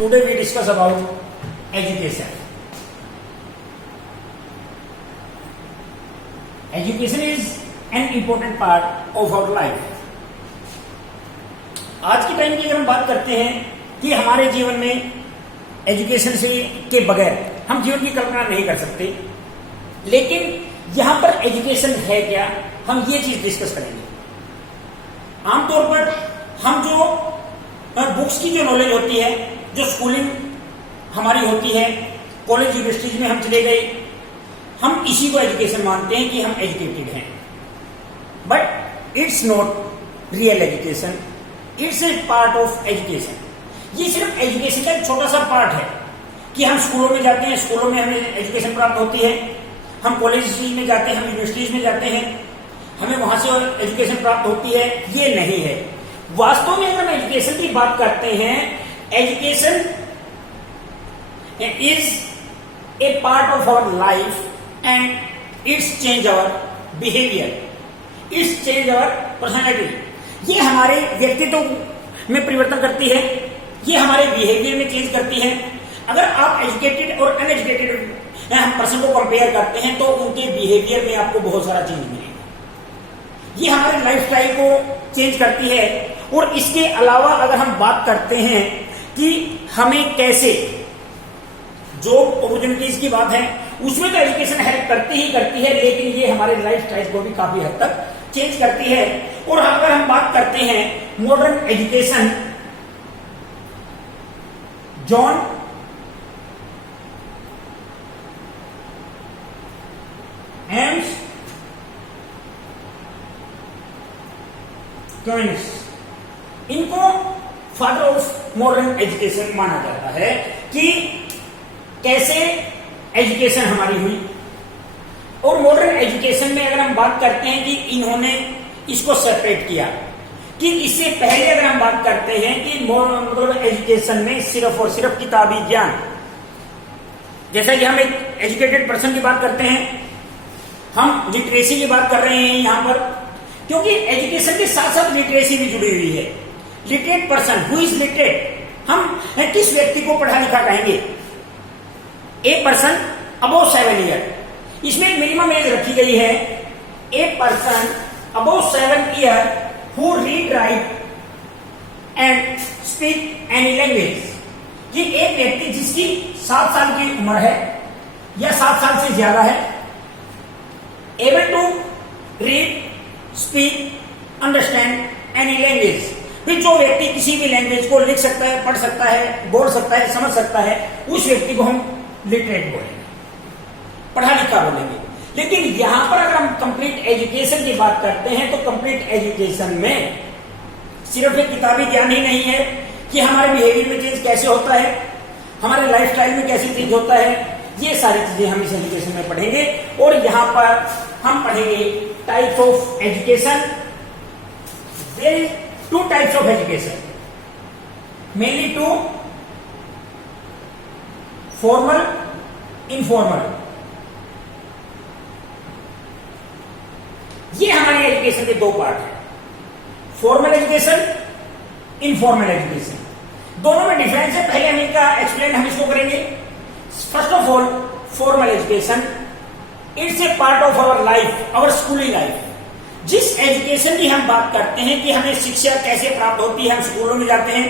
Today we discuss about education. Education is an important part of our life. आज के time की अगर हम बात करते हैं कि हमारे जीवन में एजुकेशन से के बगैर हम जीवन की कल्पना नहीं कर सकते, लेकिन यहां पर एजुकेशन है क्या, हम ये चीज डिस्कस करेंगे। आमतौर पर हम जो बुक्स की जो नॉलेज होती है, जो स्कूलिंग हमारी होती है, कॉलेज यूनिवर्सिटीज में हम चले गए, हम इसी को एजुकेशन मानते हैं कि हम एजुकेटेड हैं। But it's not real education, it's a part of education. ये सिर्फ एजुकेशन का एक छोटा सा पार्ट है कि हम स्कूलों में जाते हैं, स्कूलों में हमें एजुकेशन प्राप्त होती है, हम कॉलेज में जाते हैं, हम यूनिवर्सिटीज में जाते हैं, हमें वहां से एजुकेशन प्राप्त होती है। ये नहीं है। वास्तव में अगर हम एजुकेशन की बात करते हैं, education is a part of our life and it's change our behaviour, it's change our personality. ये हमारे व्यक्तित्व में परिवर्तन करती है, ये हमारे बिहेवियर में चेंज करती है। अगर आप एजुकेटेड और अनएजुकेटेड हम पर्सन को कंपेयर करते हैं तो उनके बिहेवियर में आपको बहुत सारा चेंज मिलेगा। ये हमारे लाइफस्टाइल को चेंज करती है। और इसके अलावा अगर हम बात करते हैं कि हमें कैसे जॉब अपॉर्चुनिटीज की बात है, उसमें तो एजुकेशन हेल्प करती ही करती है, लेकिन ये हमारे लाइफस्टाइल को भी काफी हद तक चेंज करती है। और अगर हम बात करते हैं मॉडर्न एजुकेशन, जॉन एम्स क्विंस, इनको फादर ऑफ मॉडर्न एजुकेशन माना जाता है कि कैसे एजुकेशन हमारी हुई। और मॉडर्न एजुकेशन में अगर हम बात करते हैं कि इन्होंने इसको सेपरेट किया, कि इससे पहले अगर हम बात करते हैं कि मॉडर्न एजुकेशन में सिर्फ और सिर्फ किताबी ज्ञान, जैसा कि हम एक एजुकेटेड पर्सन की बात करते हैं, हम लिटरेसी की बात कर रहे हैं यहां पर, क्योंकि एजुकेशन के साथ साथ लिटरेसी भी जुड़ी हुई है। Literate person, who is literate, हम किस व्यक्ति को पढ़ा लिखा कहेंगे? ए पर्सन अबव 7 ईयर, इसमें एक मिनिमम एज रखी गई है। A person above 7 year who read, right and speak any language. ये एक व्यक्ति जिसकी 7 साल की उम्र है या 7 साल से ज्यादा है, able to read, speak, understand any language. फिर जो व्यक्ति किसी भी लैंग्वेज को लिख सकता है, पढ़ सकता है, बोल सकता है, समझ सकता है, उस व्यक्ति को हम लिटरेट बोलेंगे, पढ़ा लिखा बोलेंगे। लेकिन यहां पर अगर हम कंप्लीट एजुकेशन की बात करते हैं तो कंप्लीट एजुकेशन में सिर्फ एक किताबी ज्ञान ही नहीं है कि हमारे बिहेवियर में चेंज कैसे होता है, हमारे लाइफस्टाइल में कैसे चेंज होता है, ये सारी चीजें हम इस एजुकेशन में पढ़ेंगे। और यहां पर हम पढ़ेंगे types of education. There is 2 types of education, mainly 2, formal, informal. ये हमारी एजुकेशन के 2 पार्ट है, फॉर्मल एजुकेशन, इनफॉर्मल एजुकेशन। दोनों में डिफरेंस है, पहले हम इनका एक्सप्लेन हम इसको करेंगे। First of all, formal education it's a part of our life, our schooling life. जिस एजुकेशन की हम बात करते हैं कि हमें शिक्षा कैसे प्राप्त होती है, हम स्कूलों में जाते हैं,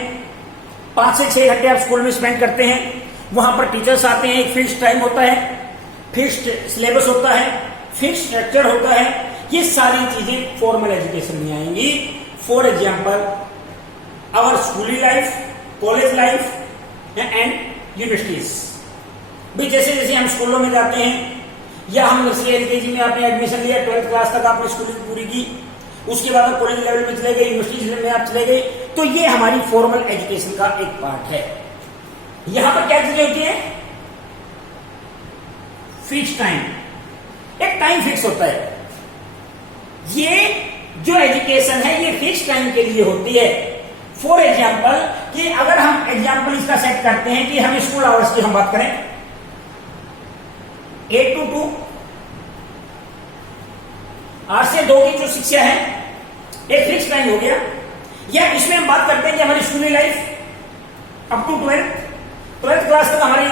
5 से 6 घंटे आप स्कूल में स्पेंड करते हैं, वहां पर टीचर्स आते हैं, एक फिक्स टाइम होता है, फिक्स्ड सिलेबस होता है, फिक्स स्ट्रक्चर होता है। ये सारी चीजें फॉर्मल एजुकेशन में आएंगी। For example, our schooling life, college life and universities. भी जैसे जैसे हम स्कूलों में जाते हैं या हम नर्सरी एलकेजी में आपने एडमिशन लिया, 12th क्लास तक आपने स्कूलिंग पूरी की, उसके बाद आप कॉलेज लेवल में चले गए, यूनिवर्सिटी में आप चले गए, तो ये हमारी फॉर्मल एजुकेशन का एक पार्ट है। यहां पर क्या चीजें होती है? फिक्स टाइम, एक टाइम फिक्स होता है। ये जो एजुकेशन है ये फिक्स टाइम के लिए होती है। फॉर एग्जाम्पल, कि अगर हम एग्जाम्पल इसका सेट करते हैं कि हम स्कूल आवर्स की हम बात करें, 8 to 2, 8 से 2 की जो शिक्षा है एक फिक्स टाइम हो गया। या इसमें हम बात करते हैं कि हमारी schooling life up to 12 12th class तक हमारी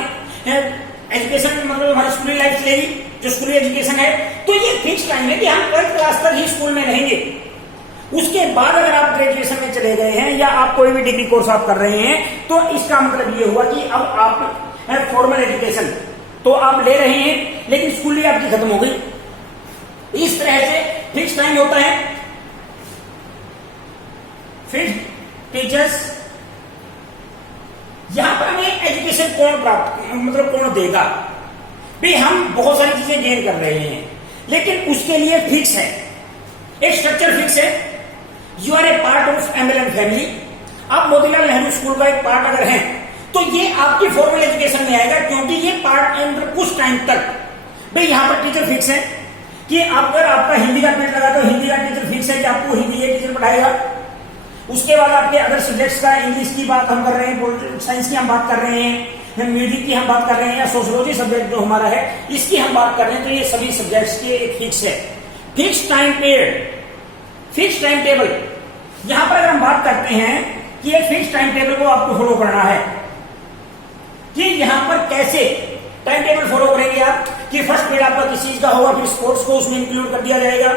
एजुकेशन मतलब हमारी स्कूली लाइफ चलेगी, जो स्कूली एजुकेशन है। तो ये फिक्स टाइम है कि हम 12th क्लास तक ही स्कूल में रहेंगे। उसके बाद अगर आप ग्रेजुएशन में चले गए हैं या आप कोई भी डिग्री कोर्स आप कर रहे हैं तो इसका मतलब ये हुआ कि अब आप फॉर्मल एजुकेशन तो आप ले रहे हैं, लेकिन स्कूल आपकी खत्म हो गई। इस तरह से फिक्स टाइम होता है। फिक्स टीचर्स, यहां पर हमें एजुकेशन कौन प्राप्त मतलब कौन देगा भाई, हम बहुत सारी चीजें गेन कर रहे हैं, लेकिन उसके लिए फिक्स है, एक स्ट्रक्चर फिक्स है। You are a part of MLN family. आप मोतीलाल नेहरू स्कूल का एक पार्ट अगर हैं तो ये आपकी फॉर्मल एजुकेशन में आएगा, क्योंकि ये पार्ट कुछ टाइम तक भाई यहां पर टीचर फिक्स है कि अगर आपका हिंदी का पीरियड लगा तो हिंदी का टीचर फिक्स है कि आपको हिंदी ये टीचर पढ़ाएगा। उसके बाद आपके अदर सब्जेक्ट्स का, इंग्लिश की बात हम कर रहे हैं, पॉलिटिकल साइंस की हम बात कर रहे हैं, म्यूजिक की हम बात कर रहे हैं, या सोशियोलॉजी सब्जेक्ट जो हमारा है इसकी हम बात कर रहे हैं, तो ये सभी सब्जेक्ट्स के एक फिक्स है। Fix time period, fix time table. यहां पर अगर हम बात करते हैं कि एक फिक्स टाइम टेबल को आपको फॉलो करना है कि यहां पर कैसे टाइम टेबल फॉलो करेंगे आप कि फर्स्ट पीरियड आपका किस चीज का होगा, फिर स्पोर्ट्स को उसमें इंक्लूड कर दिया जाएगा।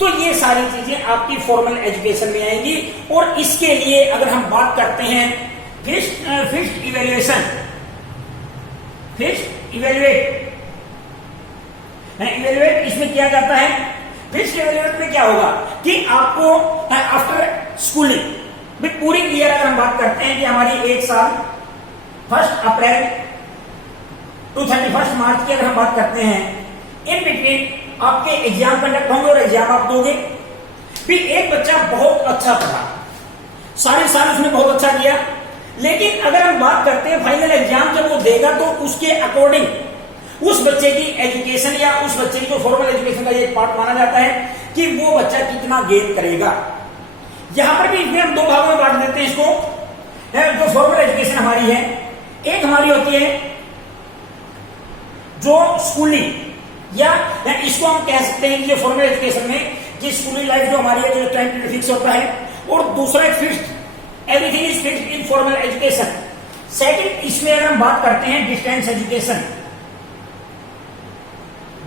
तो ये सारी चीजें आपकी फॉर्मल एजुकेशन में आएंगी। और इसके लिए अगर हम बात करते हैं फिक्स्ड इवेल्युएशन, फिक्स्ड इवेल्युएट इसमें किया जाता है। फिक्स्ड इवेल्युएट में क्या होगा कि आपको आफ्टर स्कूलिंग पूरी क्लियर अगर हम बात करते हैं कि हमारी एक साल 1 अप्रैल टू 31 मार्च की अगर हम बात करते हैं, इन बिटवीन आपके एग्जाम कंडक्ट होंगे और एग्जाम आप दोगे। फिर एक बच्चा बहुत अच्छा पढ़ा, सारे साल उसने बहुत अच्छा किया, लेकिन अगर हम बात करते हैं फाइनल एग्जाम जब वो देगा तो उसके अकॉर्डिंग उस बच्चे की एजुकेशन या उस बच्चे की जो फॉर्मल एजुकेशन का एक पार्ट माना जाता है कि वो बच्चा कितना गेन करेगा। यहां पर भी इसमें हम दो भागों में बांट देते हैं इसको। जो फॉर्मल एजुकेशन हमारी है, एक हमारी होती है जो स्कूलिंग या इसको हम कह सकते हैं कि फॉर्मल एजुकेशन में कि स्कूलिंग लाइफ जो हमारी है जो टाइम पीरियड फिक्स होता है, और दूसरा एक fixed, everything is fixed in formal education. Second, इसमें अगर हम बात करते हैं डिस्टेंस एजुकेशन,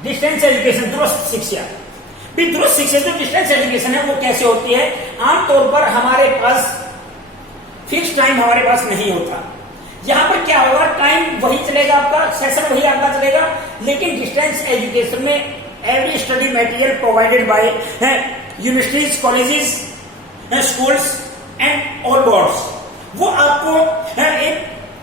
डिस्टेंस एजुकेशन दूरस्थ शिक्षा। दूरस्थ शिक्षा जो डिस्टेंस एजुकेशन है वो कैसे होती है, आमतौर पर हमारे पास फिक्स टाइम हमारे पास नहीं होता। यहां पर क्या होगा, टाइम वही चलेगा आपका, सेशन वही आपका चलेगा, लेकिन डिस्टेंस एजुकेशन में every study material provided by universities, colleges, schools and all boards, वो आपको एक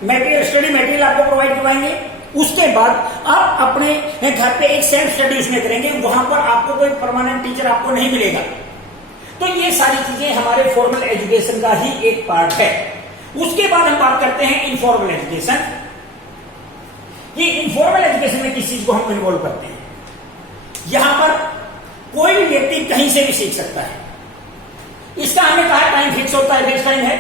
मटेरियल, स्टडी मटेरियल आपको प्रोवाइड करवाएंगे। उसके बाद आप अपने घर पे एक सेल्फ स्टडी उसमें करेंगे, वहां पर आपको कोई परमानेंट टीचर आपको नहीं मिलेगा। तो ये सारी चीजें हमारे फॉर्मल एजुकेशन का ही एक पार्ट है। उसके बाद हम बात करते हैं इनफॉर्मल एजुकेशन। ये इनफॉर्मल एजुकेशन में किस चीज को हम इन्वॉल्व करते हैं, यहां पर कोई भी व्यक्ति कहीं से भी सीख सकता है। इसका हमने कहा टाइम फिक्स होता है, फिक्स टाइम है।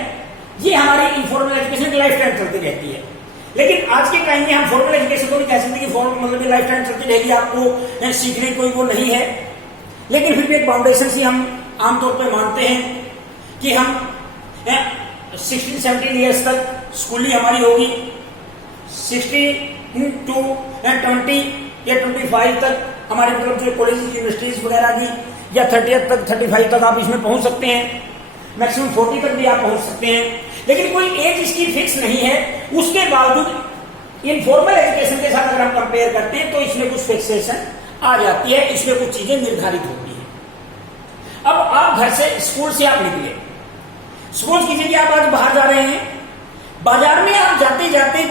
ये हमारी इनफॉर्मल एजुकेशन की लाइफ टाइम चलती रहती है। लेकिन आज के टाइम में हम फॉर्मल एजुकेशन को भी कह सकते हैं कि फॉर्मल मतलब लाइफ टाइम चलती रहेगी, आपको सीखने कोई वो नहीं है। लेकिन फिर भी एक फाउंडेशन से हम आमतौर पर मानते हैं कि हम 16-17 ईयर्स तक स्कूलिंग हमारी होगी, 16 to 20 या 25 तक हमारे मतलब जो कॉलेज यूनिवर्सिटीज वगैरह की, या 30 तक 35 तक आप इसमें पहुंच सकते हैं, मैक्सिमम 40 तक भी आप पहुंच सकते हैं। लेकिन कोई एज इसकी फिक्स नहीं है। उसके बावजूद इनफॉर्मल एजुकेशन के साथ अगर हम कंपेयर करते हैं तो इसमें कुछ फिक्सेशन आ जाती है, इसमें कुछ चीजें निर्धारित होती है। अब आप घर से, स्कूल से आप निकले, सपोज कीजिए कि आप आज बाहर जा रहे हैं, बाजार में आप जाते जाते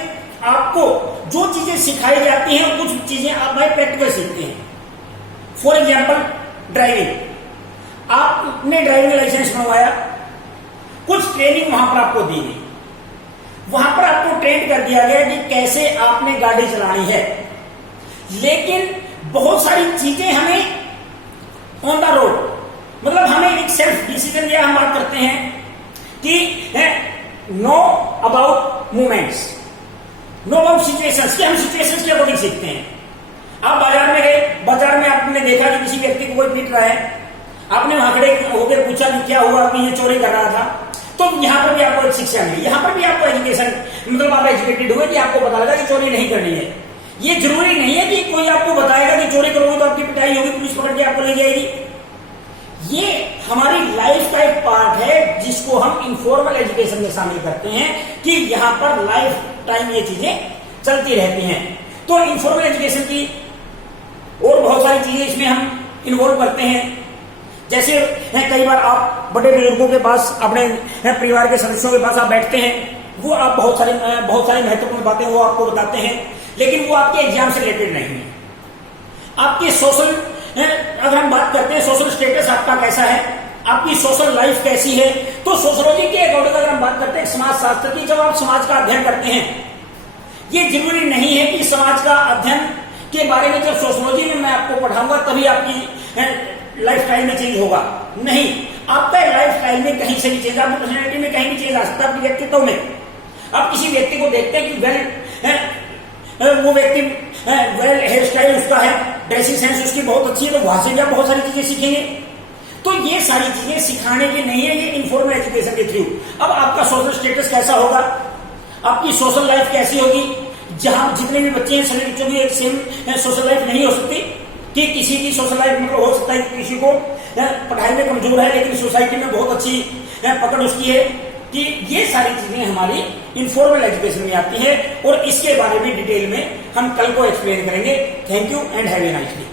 आपको जो चीजें सिखाई जाती हैं कुछ चीजें आप बाय प्रैक्टिकल सीखते हैं। फॉर एग्जाम्पल ड्राइविंग, आपने ड्राइविंग लाइसेंस बनवाया, कुछ ट्रेनिंग वहां पर आपको दी गई, वहां पर आपको ट्रेन कर दिया गया कि कैसे आपने गाड़ी चलानी है। लेकिन बहुत सारी चीजें हमें ऑन द रोड, मतलब हमें एक सेल्फ डिसीजन दिया, हम बात करते हैं कि know about movements, know about situations, कि हम सिचुएशंस के अकॉर्डिंग सीखते हैं। आप बाजार में गए, बाजार में आपने देखा कि किसी व्यक्ति को कोई पीट रहा है, आपने वहां खड़े होकर पूछा कि क्या हुआ, कि ये चोरी कर रहा था, तो यहां पर भी आपको एक शिक्षा मिली, यहां पर भी आपको एजुकेशन मतलब आप एजुकेटेड हुए कि आपको पता लगा कि चोरी नहीं करनी है। ये जरूरी नहीं है कि कोई आपको बताएगा कि चोरी करोगे तो आपकी पिटाई होगी, पुलिस पकड़ के आपको ले जाएगी। ये हमारी लाइफ का एक पार्ट है जिसको हम इनफॉर्मल एजुकेशन में शामिल करते हैं कि यहाँ पर लाइफ टाइम ये चीजें चलती रहती हैं। तो इनफॉर्मल एजुकेशन की और बहुत सारी चीजें इसमें हम इन्वॉल्व करते हैं। जैसे कई बार आप बड़े बुजुर्गों के पास, अपने परिवार के सदस्यों के पास आप बैठते हैं, वो आप बहुत सारी महत्वपूर्ण बातें वो आपको बताते हैं, लेकिन वो आपके एग्जाम से रिलेटेड नहीं है। आपके सोशल, अगर हम बात करते हैं सोशल स्टेटस आपका कैसा है, आपकी सोशल लाइफ कैसी है, तो सोशोलॉजी के अकॉर्डिंग अगर हम बात करते हैं समाज शास्त्र की, जब आप समाज का अध्ययन करते हैं, ये जरूरी नहीं है कि समाज का अध्ययन के बारे में जब सोशोलॉजी में मैं आपको पढ़ाऊंगा तभी आपकी लाइफ स्टाइल में चेंज होगा। नहीं, आपका लाइफ स्टाइल में कहीं से भी चेंज, आपकी पर्सनैलिटी में कहीं भी चेंज आ सकता है, आपके व्यक्तित्व में। आप किसी व्यक्ति को देखते हैं कि वो व्यक्ति वेल हेयर स्टाइल उसका है, ड्रेसिंग सेंस उसकी बहुत अच्छी है, तो वहां से भी आप बहुत सारी चीजें सीखेंगे। तो ये सारी चीजें सिखाने की नहीं है, ये इनफॉर्मल एजुकेशन के थ्रू। अब आपका सोशल स्टेटस कैसा होगा, आपकी सोशल लाइफ कैसी होगी, जहां जितने भी बच्चे हैं सभी बच्चों की एक सेम सोशल लाइफ नहीं हो सकती, कि किसी की सोशल लाइफ मतलब हो सकता है कि किसी को पढ़ाई में कमजोर है लेकिन सोसाइटी में बहुत अच्छी पकड़ उसकी है, कि ये सारी चीजें हमारी इनफॉर्मल एजुकेशन में आती है और इसके बारे में डिटेल में हम कल को एक्सप्लेन करेंगे। Thank you and have a nice day.